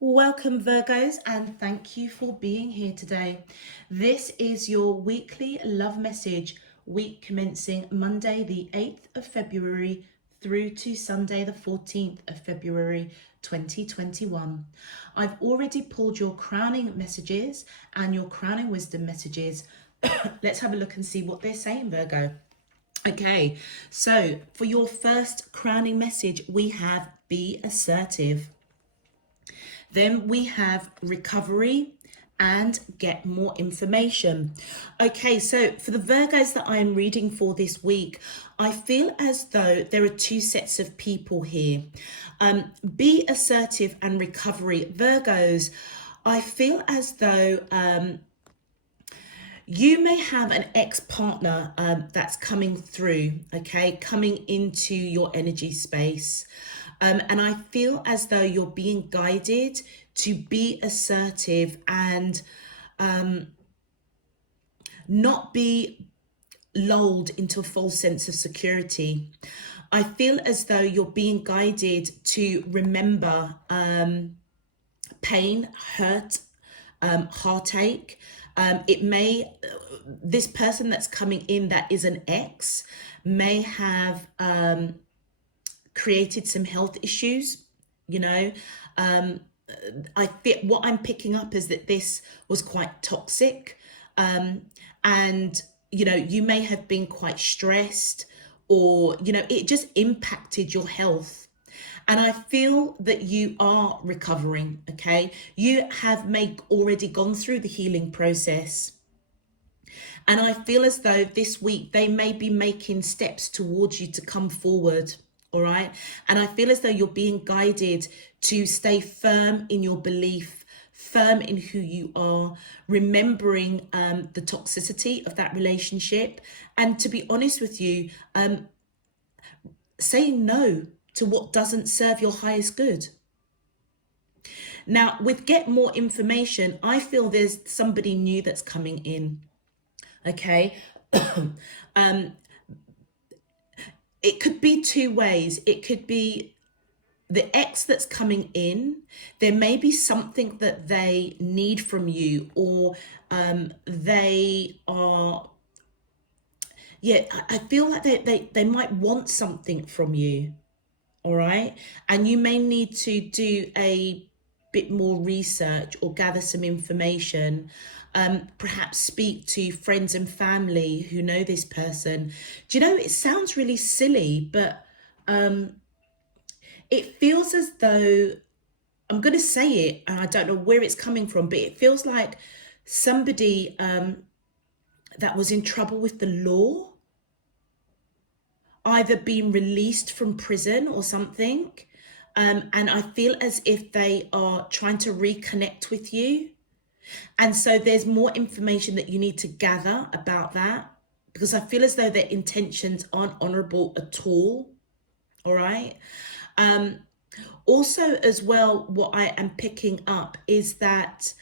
Welcome, Virgos, and thank you for being here today. This is your weekly love message, week commencing Monday, the 8th of February through to Sunday, the 14th of February 2021. I've already pulled your crowning messages and your crowning wisdom messages. Let's have a look and see what they're saying, Virgo. Okay, so for your first crowning message, we have be assertive. Then we have recovery and get more information. Okay, so for the Virgos that I'm reading for this week, I feel as though there are two sets of people here. Be assertive and recovery. Virgos, I feel as though you may have an ex-partner that's coming through, okay, coming into your energy space. And I feel as though you're being guided to be assertive and not be lulled into a false sense of security. I feel as though you're being guided to remember pain, hurt, heartache. This person that's coming in that is an ex may have created some health issues, you know. I feel what I'm picking up is that this was quite toxic, and you know, you may have been quite stressed, or you know, it just impacted your health. And I feel that you are recovering, okay? You have already gone through the healing process. And I feel as though this week they may be making steps towards you to come forward, all right? And I feel as though you're being guided to stay firm in your belief, firm in who you are, remembering the toxicity of that relationship. And to be honest with you, saying no to what doesn't serve your highest good. Now, with get more information, I feel there's somebody new that's coming in. Okay. It could be two ways. It could be the ex that's coming in. There may be something that they need from you, or they are, yeah, I feel like they might want something from you. All right. And you may need to do a bit more research or gather some information. Perhaps speak to friends and family who know this person. Do you know, it sounds really silly, but it feels as though, I'm going to say it, and I don't know where it's coming from, but it feels like somebody that was in trouble with the law, either being released from prison or something. And I feel as if they are trying to reconnect with you. And so there's more information that you need to gather about that, because I feel as though their intentions aren't honorable at all. All right. Also, as well, what I am picking up is that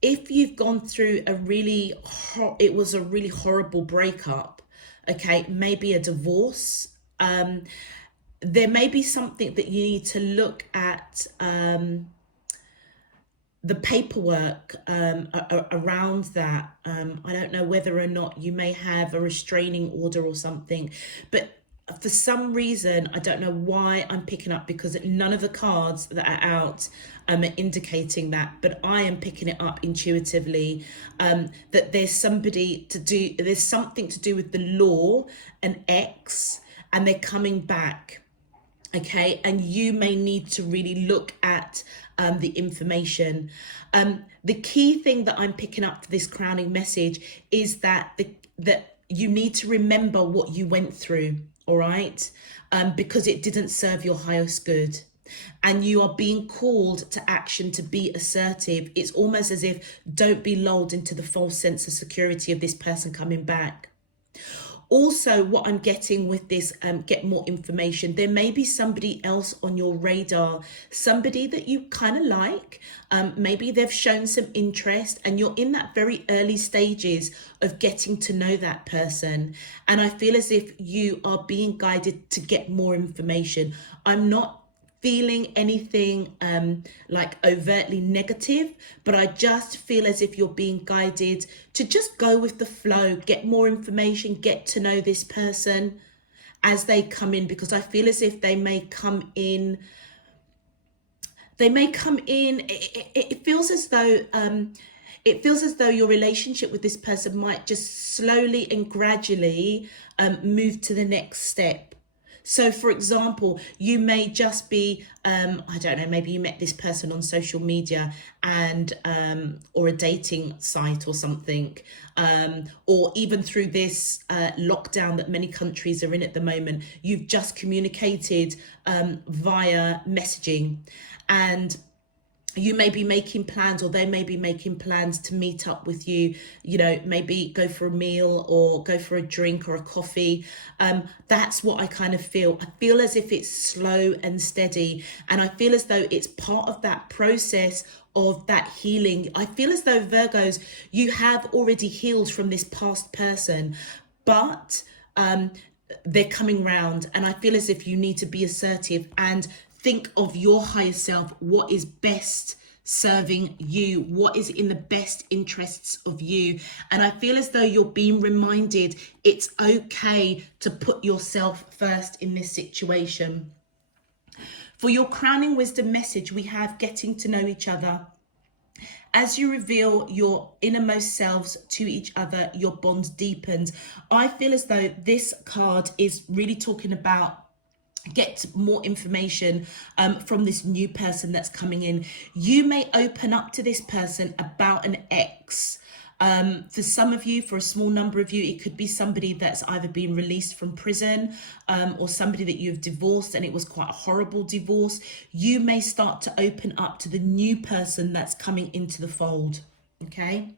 if you've gone through it was a really horrible breakup, okay, maybe a divorce, there may be something that you need to look at, the paperwork around that. I don't know whether or not you may have a restraining order or something, but for some reason, I don't know why I'm picking up, because none of the cards that are out are indicating that, but I am picking it up intuitively, that there's something to do with the law, an ex, and they're coming back. Okay, and you may need to really look at the information. The key thing that I'm picking up for this crowning message is that that you need to remember what you went through, all right? Because it didn't serve your highest good. And you are being called to action, to be assertive. It's almost as if, don't be lulled into the false sense of security of this person coming back. Also, what I'm getting with this, get more information, there may be somebody else on your radar, somebody that you kind of like. Maybe they've shown some interest and you're in that very early stages of getting to know that person. And I feel as if you are being guided to get more information. I'm not feeling anything like overtly negative, but I just feel as if you're being guided to just go with the flow, get more information, get to know this person as they come in, because I feel as if they may come in. It feels as though your relationship with this person might just slowly and gradually move to the next step. So, for example, you may just be, I don't know, maybe you met this person on social media and or a dating site or something, or even through this lockdown that many countries are in at the moment, you've just communicated via messaging, and you may be making plans, or they may be making plans to meet up with you, you know, maybe go for a meal or go for a drink or a coffee. That's what I kind of feel. I feel as if it's slow and steady, and I feel as though it's part of that process of that healing. I feel as though, Virgos, you have already healed from this past person, but they're coming round, and I feel as if you need to be assertive and think of your higher self, what is best serving you, what is in the best interests of you. And I feel as though you're being reminded it's okay to put yourself first in this situation. For your crowning wisdom message, we have getting to know each other. As you reveal your innermost selves to each other, your bond deepens. I feel as though this card is really talking about get more information from this new person that's coming in. You may open up to this person about an ex. For some of you, for a small number of you, it could be somebody that's either been released from prison or somebody that you've divorced and it was quite a horrible divorce. You may start to open up to the new person that's coming into the fold, okay?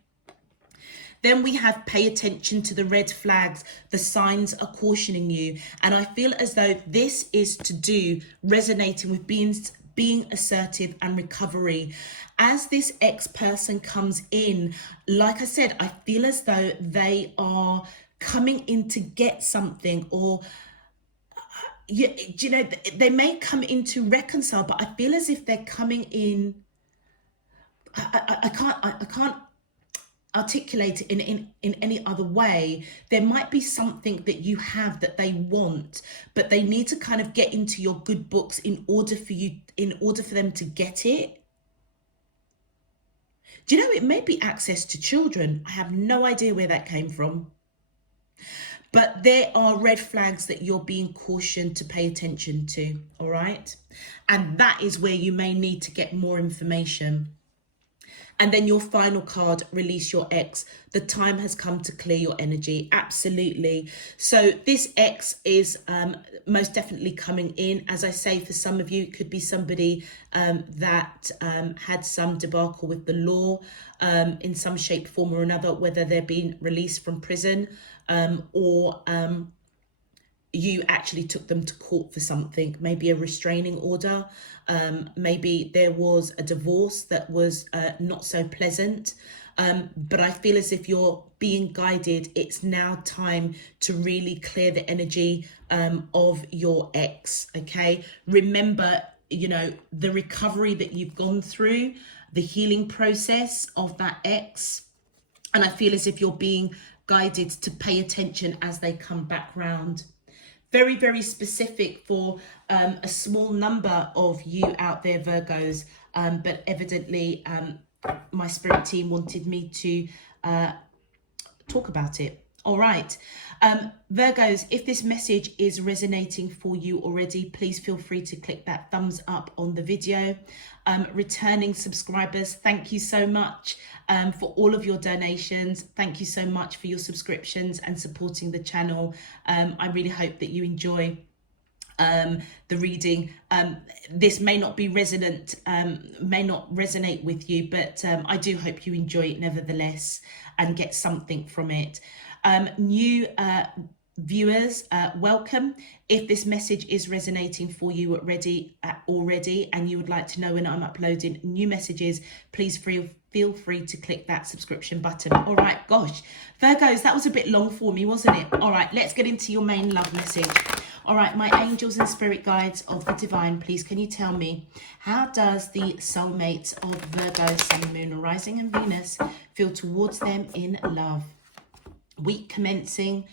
Then we have pay attention to the red flags. The signs are cautioning you. And I feel as though this is to do resonating with being assertive and recovery. As this ex person comes in, like I said, I feel as though they are coming in to get something, or you know, they may come in to reconcile, but I feel as if they're coming in. I can't articulate it in any other way. There might be something that you have that they want, but they need to kind of get into your good books in order for them to get it. Do you know, it may be access to children. I have no idea where that came from. But there are red flags that you're being cautioned to pay attention to, all right? And that is where you may need to get more information. And then your final card, release your ex. The time has come to clear your energy. Absolutely. So this ex is most definitely coming in. As I say, for some of you, it could be somebody that had some debacle with the law in some shape, form or another, whether they're being released from prison or you actually took them to court for something, maybe a restraining order. Maybe there was a divorce that was not so pleasant. But I feel as if you're being guided. It's now time to really clear the energy of your ex, okay? Remember, you know, the recovery that you've gone through, the healing process of that ex. And I feel as if you're being guided to pay attention as they come back round. Very, very specific for a small number of you out there, Virgos, but evidently my spirit team wanted me to talk about it. All right. Virgos, if this message is resonating for you already, please feel free to click that thumbs up on the video. Returning subscribers, thank you so much for all of your donations. Thank you so much for your subscriptions and supporting the channel. I really hope that you enjoy the reading. This may not be resonant, may not resonate with you, but I do hope you enjoy it nevertheless and get something from it. New viewers, welcome. If this message is resonating for you already and you would like to know when I'm uploading new messages, please feel free to click that subscription button. All right, gosh, Virgos, that was a bit long for me, wasn't it? All right, let's get into your main love message. All right, my angels and spirit guides of the divine, please can you tell me, how does the soulmates of Virgo, Sun, Moon, Rising and Venus feel towards them in love? Week commencing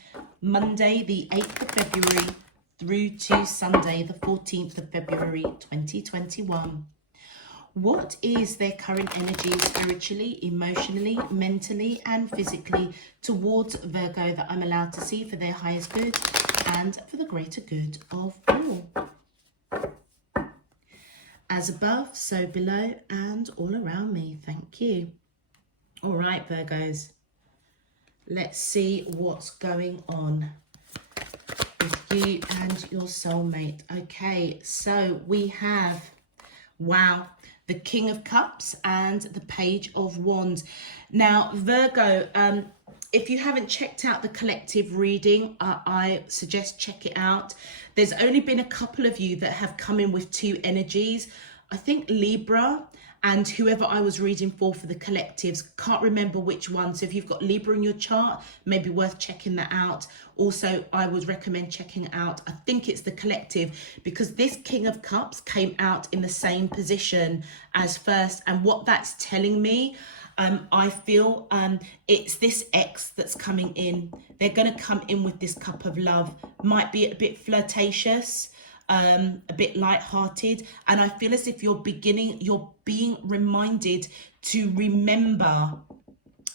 Monday the 8th of February through to Sunday the 14th of February 2021. What is their current energy spiritually, emotionally, mentally and physically towards Virgo that I'm allowed to see for their highest good and for the greater good of all? As above, so below and all around me. Thank you. All right, Virgos. Let's see what's going on with you and your soulmate. Okay, so we have, wow, the King of Cups and the Page of Wands. Now, Virgo, if you haven't checked out the collective reading, I suggest check it out. There's only been a couple of you that have come in with two energies. I think Libra and whoever I was reading for the collectives, can't remember which one. So if you've got Libra in your chart, maybe worth checking that out. Also, I would recommend checking out, I think it's the collective, because this King of Cups came out in the same position as first. And what that's telling me, I feel it's this ex that's coming in. They're going to come in with this cup of love. Might be a bit flirtatious, a bit light-hearted, and I feel as if you're being reminded to remember,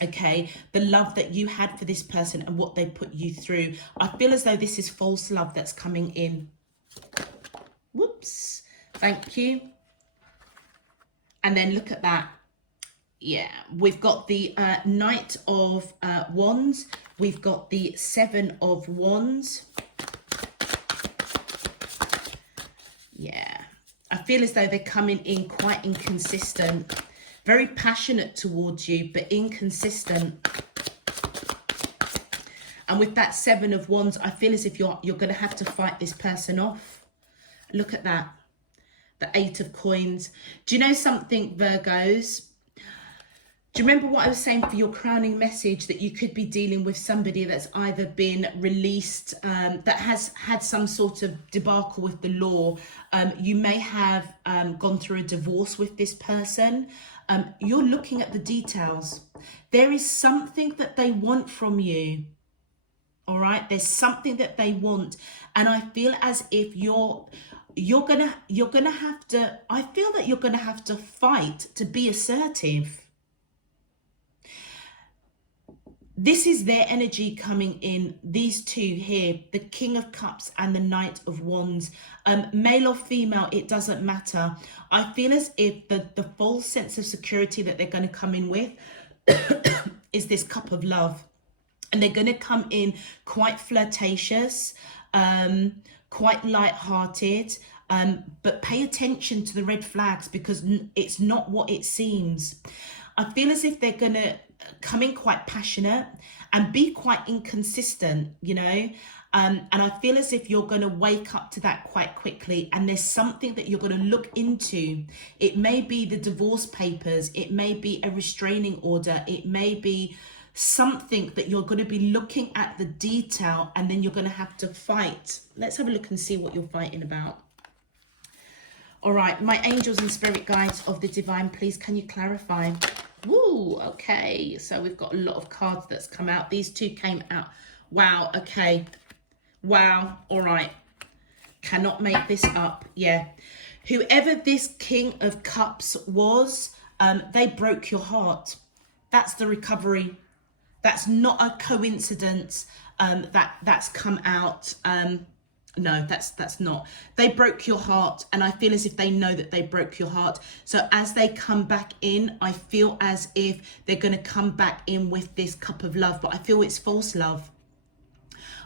okay, the love that you had for this person and what they put you through. I feel as though this is false love that's coming in. Whoops, thank you. And then look at that. Yeah, we've got the Knight of Wands. We've got the Seven of Wands. Yeah, I feel as though they're coming in quite inconsistent, very passionate towards you, but inconsistent. And with that Seven of Wands, I feel as if you're going to have to fight this person off. Look at that, the Eight of Coins. Do you know something, Virgos? Do you remember what I was saying for your crowning message, that you could be dealing with somebody that's either been released, that has had some sort of debacle with the law? You may have gone through a divorce with this person. You're looking at the details. There is something that they want from you. All right, there's something that they want, and I feel as if you're gonna have to. I feel that you're gonna have to fight to be assertive. This is their energy coming in, these two here, the King of Cups and the Knight of Wands. Male or female, it doesn't matter. I feel as if the false sense of security that they're going to come in with is this cup of love. And they're going to come in quite flirtatious, quite light-hearted, but pay attention to the red flags, because it's not what it seems. I feel as if they're going to come in quite passionate and be quite inconsistent, you know, and I feel as if you're going to wake up to that quite quickly, and there's something that you're going to look into. It may be the divorce papers, it may be a restraining order, it may be something that you're going to be looking at the detail, and then you're going to have to fight. Let's have a look and see what you're fighting about. All right, my angels and spirit guides of the divine, please can you clarify? Woo, okay, so we've got a lot of cards that's come out. These two came out. Wow, okay. Wow, all right. Cannot make this up. Yeah. Whoever this King of Cups was, they broke your heart. That's the recovery. That's not a coincidence that's come out. No, that's not. They broke your heart, and I feel as if they know that they broke your heart. So as they come back in, I feel as if they're going to come back in with this cup of love, but I feel it's false love.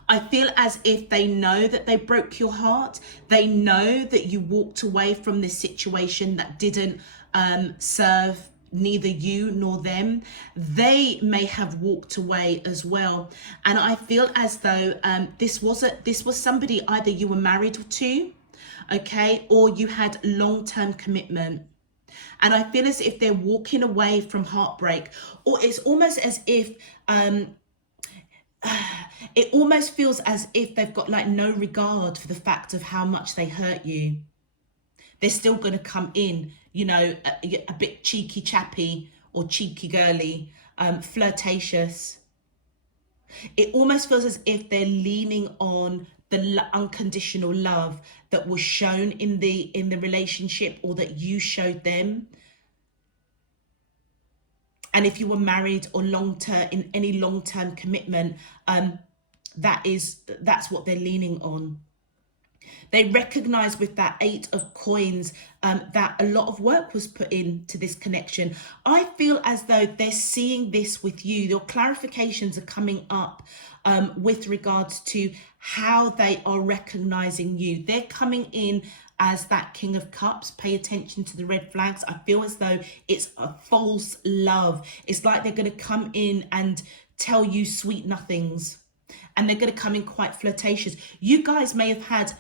I feel as if they know that they broke your heart. They know that you walked away from this situation that didn't serve neither you nor them. They may have walked away as well, and I feel as though this was somebody either you were married to, okay, or you had long-term commitment. And I feel as if they're walking away from heartbreak, or it's almost as if it almost feels as if they've got like no regard for the fact of how much they hurt you. They're still going to come in, you know, a bit cheeky chappy or cheeky girly, flirtatious. It almost feels as if they're leaning on the unconditional love that was shown in the relationship, or that you showed them. And if you were married or long-term, in any long-term commitment, that's what they're leaning on. They recognize with that 8 of coins that a lot of work was put into this connection. I feel as though they're seeing this with you. Your clarifications are coming up with regards to how they are recognizing you. They're coming in as that King of Cups. Pay attention to the red flags. I feel as though it's a false love. It's like they're going to come in and tell you sweet nothings. And they're going to come in quite flirtatious. You guys may have had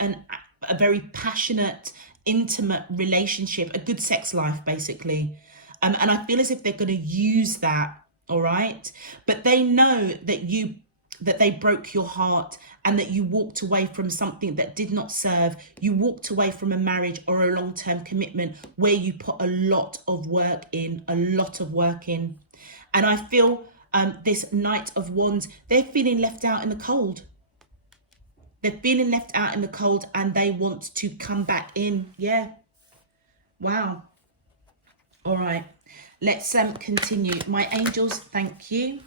a very passionate, intimate relationship, a good sex life, basically. And I feel as if they're going to use that, all right? But they know that they broke your heart, and that you walked away from something that did not serve. You walked away from a marriage or a long-term commitment where you put a lot of work in, And I feel this Knight of Wands, they're feeling left out in the cold. They're feeling left out in the cold, and they want to come back in. Yeah. Wow. All right. Let's continue. My angels, thank you.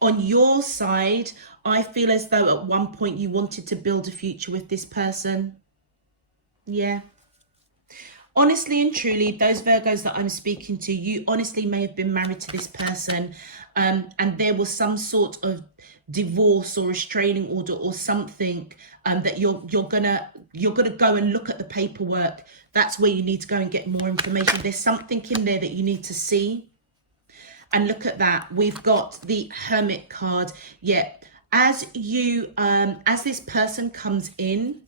On your side, I feel as though at one point you wanted to build a future with this person. Yeah. Honestly and truly, those Virgos that I'm speaking to, you honestly may have been married to this person, and there was some sort of divorce or restraining order or something that you're gonna go and look at the paperwork. That's where you need to go and get more information. There's something in there that you need to see and look at that. We've got the Hermit card. Yeah, as this person comes in,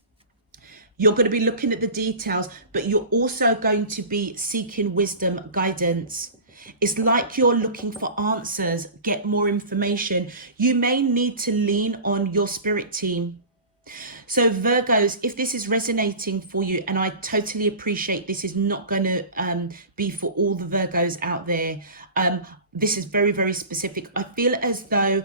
you're going to be looking at the details, but you're also going to be seeking wisdom, guidance. It's like you're looking for answers, get more information. You may need to lean on your spirit team. So Virgos, if this is resonating for you, and I totally appreciate this is not going to be for all the Virgos out there. This is very, very specific. I feel as though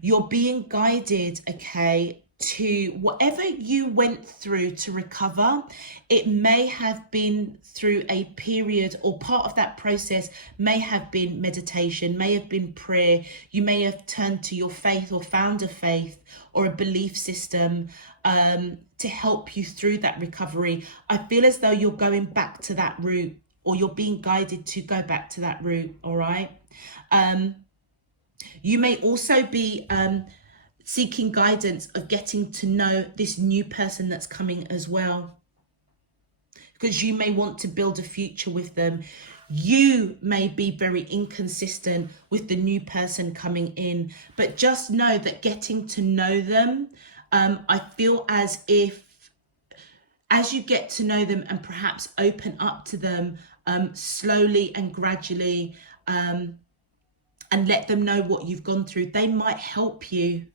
you're being guided, okay, to whatever you went through to recover. It may have been through a period, or part of that process may have been meditation, may have been prayer. You may have turned to your faith or found a faith or a belief system to help you through that recovery. I feel as though you're going back to that route, or you're being guided to go back to that route, all right? You may also be seeking guidance of getting to know this new person that's coming as well, because you may want to build a future with them. You may be very inconsistent with the new person coming in, but just know that getting to know them, I feel as if as you get to know them and perhaps open up to them slowly and gradually, and let them know what you've gone through, they might help you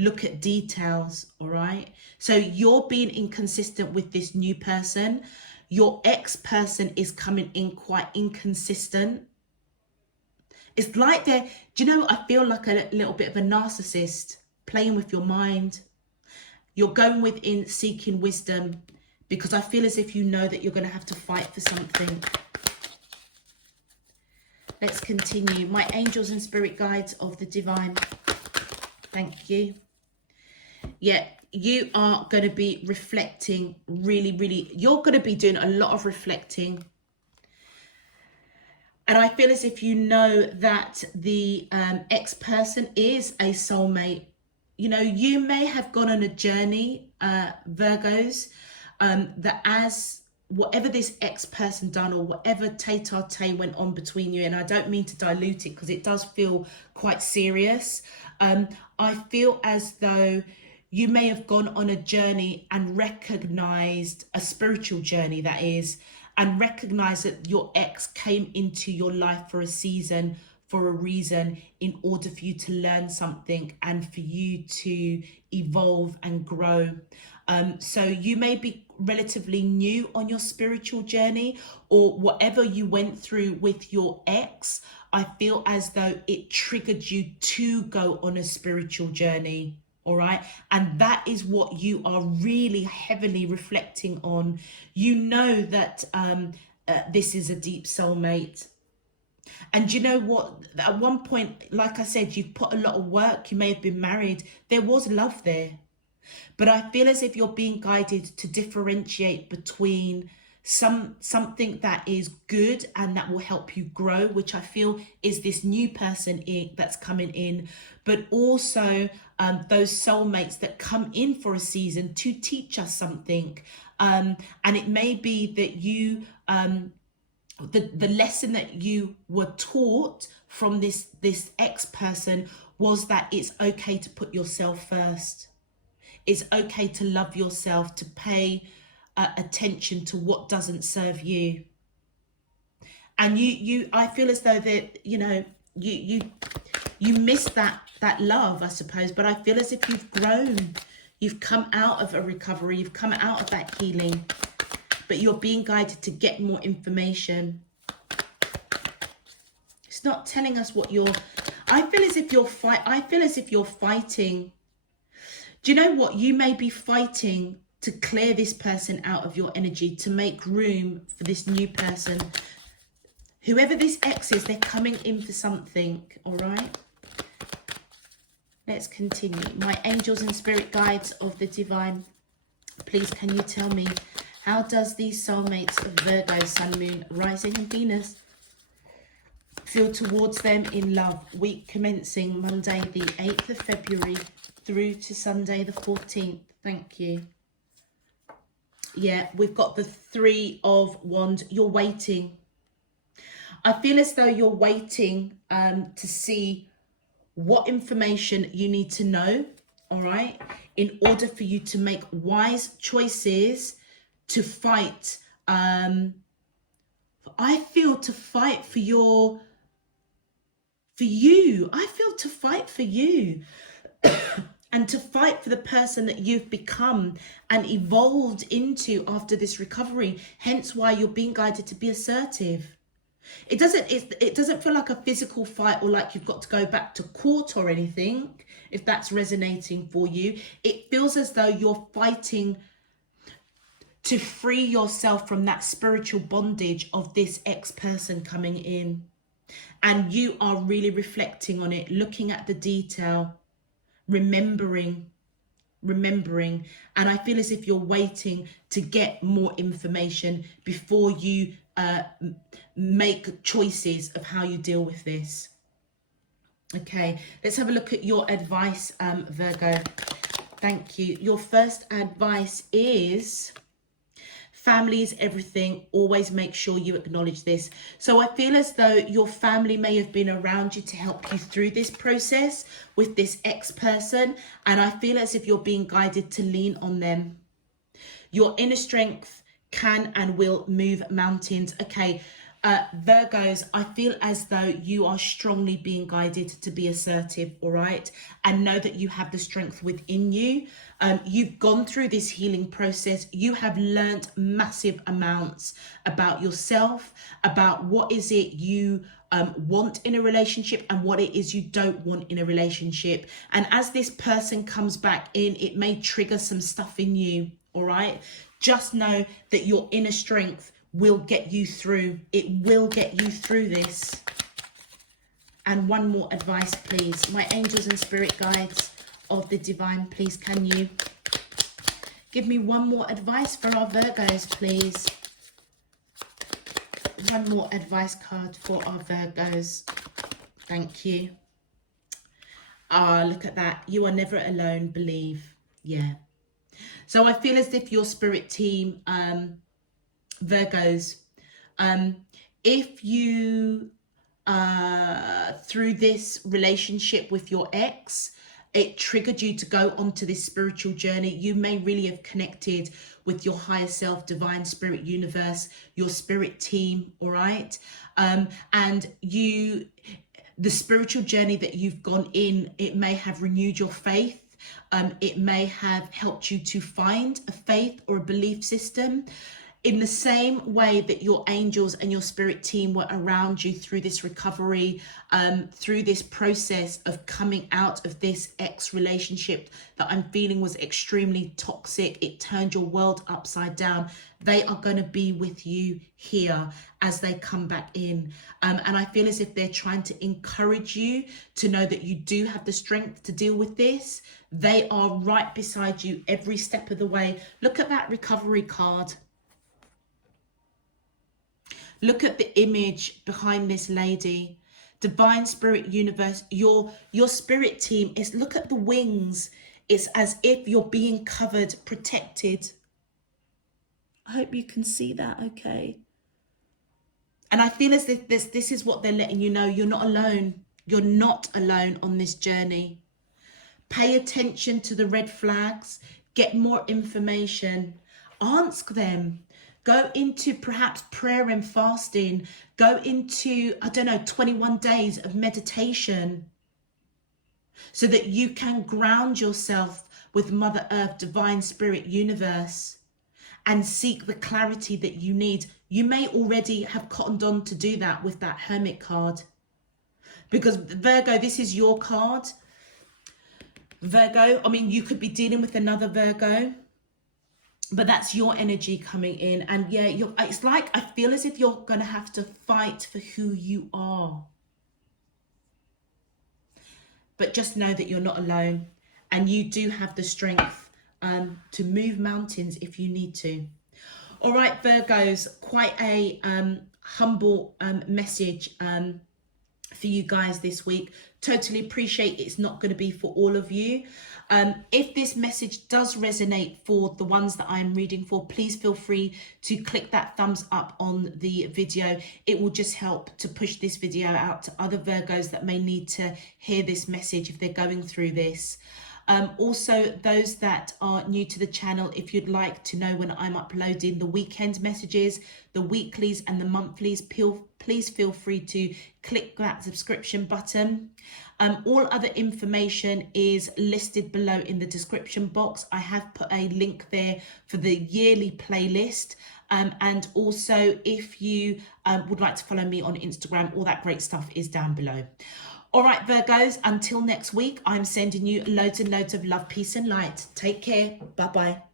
look at details, all right? So you're being inconsistent with this new person. Your ex-person is coming in quite inconsistent. It's like they're, do you know, I feel like a little bit of a narcissist playing with your mind. You're going within seeking wisdom, because I feel as if you know that you're going to have to fight for something. Let's continue. My angels and spirit guides of the divine, thank you. Yeah, you are going to be reflecting really, you're going to be doing a lot of reflecting. And I feel as if you know that the ex-person is a soulmate. You know, you may have gone on a journey, Virgos, that as whatever this ex-person done, or whatever tete-a-tete went on between you, and I don't mean to dilute it because it does feel quite serious. I feel as though you may have gone on a journey and recognized a spiritual journey, that is, and recognized that your ex came into your life for a season, for a reason, in order for you to learn something and for you to evolve and grow. So you may be relatively new on your spiritual journey, or whatever you went through with your ex, I feel as though it triggered you to go on a spiritual journey. All right. And that is what you are really heavily reflecting on. You know that this is a deep soulmate. And you know what? At one point, like I said, you've put a lot of work. You may have been married. There was love there. But I feel as if you're being guided to differentiate between something that is good and that will help you grow, which I feel is this new person that's coming in, but also those soulmates that come in for a season to teach us something. And it may be that you, the lesson that you were taught from this ex-person was that it's okay to put yourself first. It's okay to love yourself, to pay attention to what doesn't serve you. And I feel as though that, you missed that love, I suppose, but I feel as if you've grown. You've come out of a recovery, you've come out of that healing, but you're being guided to get more information. It's not telling us what I feel as if you're fighting. Do you know what? You may be fighting to clear this person out of your energy, to make room for this new person. Whoever this ex is, they're coming in for something, all right? Let's continue. My angels and spirit guides of the divine, please can you tell me, how does these soulmates of Virgo, Sun, Moon, Rising and Venus feel towards them in love? Week commencing Monday the 8th of February through to Sunday the 14th. Thank you. Yeah, we've got the 3 of Wands. You're waiting. I feel as though you're waiting to see what information you need to know, all right, in order for you to make wise choices to fight. I feel to fight for you. I feel to fight for you. And to fight for the person that you've become and evolved into after this recovery. Hence why you're being guided to be assertive. It doesn't feel like a physical fight or like you've got to go back to court or anything, if that's resonating for you. It feels as though you're fighting to free yourself from that spiritual bondage of this ex-person coming in. And you are really reflecting on it, looking at the detail, remembering, and I feel as if you're waiting to get more information before you make choices of how you deal with this. Okay, let's have a look at your advice, Virgo. Thank you. Your first advice is family is everything. Always make sure you acknowledge this. So I feel as though your family may have been around you to help you through this process with this ex-person. And I feel as if you're being guided to lean on them. Your inner strength can and will move mountains. Okay, Virgos, I feel as though you are strongly being guided to be assertive, all right? And know that you have the strength within you. You've gone through this healing process. You have learnt massive amounts about yourself, about what is it you want in a relationship and what it is you don't want in a relationship. And as this person comes back in, it may trigger some stuff in you, all right? Just know that your inner strength will get you through. It will get you through this. And one more advice, please. My angels and spirit guides of the divine, please can you give me one more advice for our Virgos, please? One more advice card for our Virgos. Thank you. Ah, look at that. You are never alone, believe. Yeah. So I feel as if your spirit team, Virgos, if you through this relationship with your ex, it triggered you to go onto this spiritual journey, you may really have connected with your higher self, divine spirit universe, your spirit team, all right? And you The spiritual journey that you've gone in, it may have renewed your faith. It may have helped you to find a faith or a belief system. In the same way that your angels and your spirit team were around you through this recovery, through this process of coming out of this ex relationship that I'm feeling was extremely toxic, it turned your world upside down. They are going to be with you here as they come back in. And I feel as if they're trying to encourage you to know that you do have the strength to deal with this. They are right beside you every step of the way. Look at that recovery card. Look at the image behind this lady. Divine Spirit Universe, your spirit team is, look at the wings. It's as if you're being covered, protected. I hope you can see that, okay? And I feel as if this is what they're letting you know. You're not alone. You're not alone on this journey. Pay attention to the red flags. Get more information. Ask them. Go into perhaps prayer and fasting. Go into, 21 days of meditation so that you can ground yourself with Mother Earth, Divine Spirit Universe, and seek the clarity that you need. You may already have cottoned on to do that with that Hermit card. Because Virgo, this is your card. Virgo, you could be dealing with another Virgo. But that's your energy coming in. And yeah, it's like, I feel as if you're going to have to fight for who you are. But just know that you're not alone. And you do have the strength to move mountains if you need to. All right, Virgos, quite a humble message for you guys this week. Totally appreciate it's not going to be for all of you. If this message does resonate for the ones that I'm reading for, please feel free to click that thumbs up on the video. It will just help to push this video out to other Virgos that may need to hear this message if they're going through this. Also, those that are new to the channel, if you'd like to know when I'm uploading the weekend messages, the weeklies and the monthlies, please feel free to click that subscription button. All other information is listed below in the description box. I have put a link there for the yearly playlist. And also, if you would like to follow me on Instagram, all that great stuff is down below. All right, Virgos, until next week, I'm sending you loads and loads of love, peace and light. Take care. Bye-bye.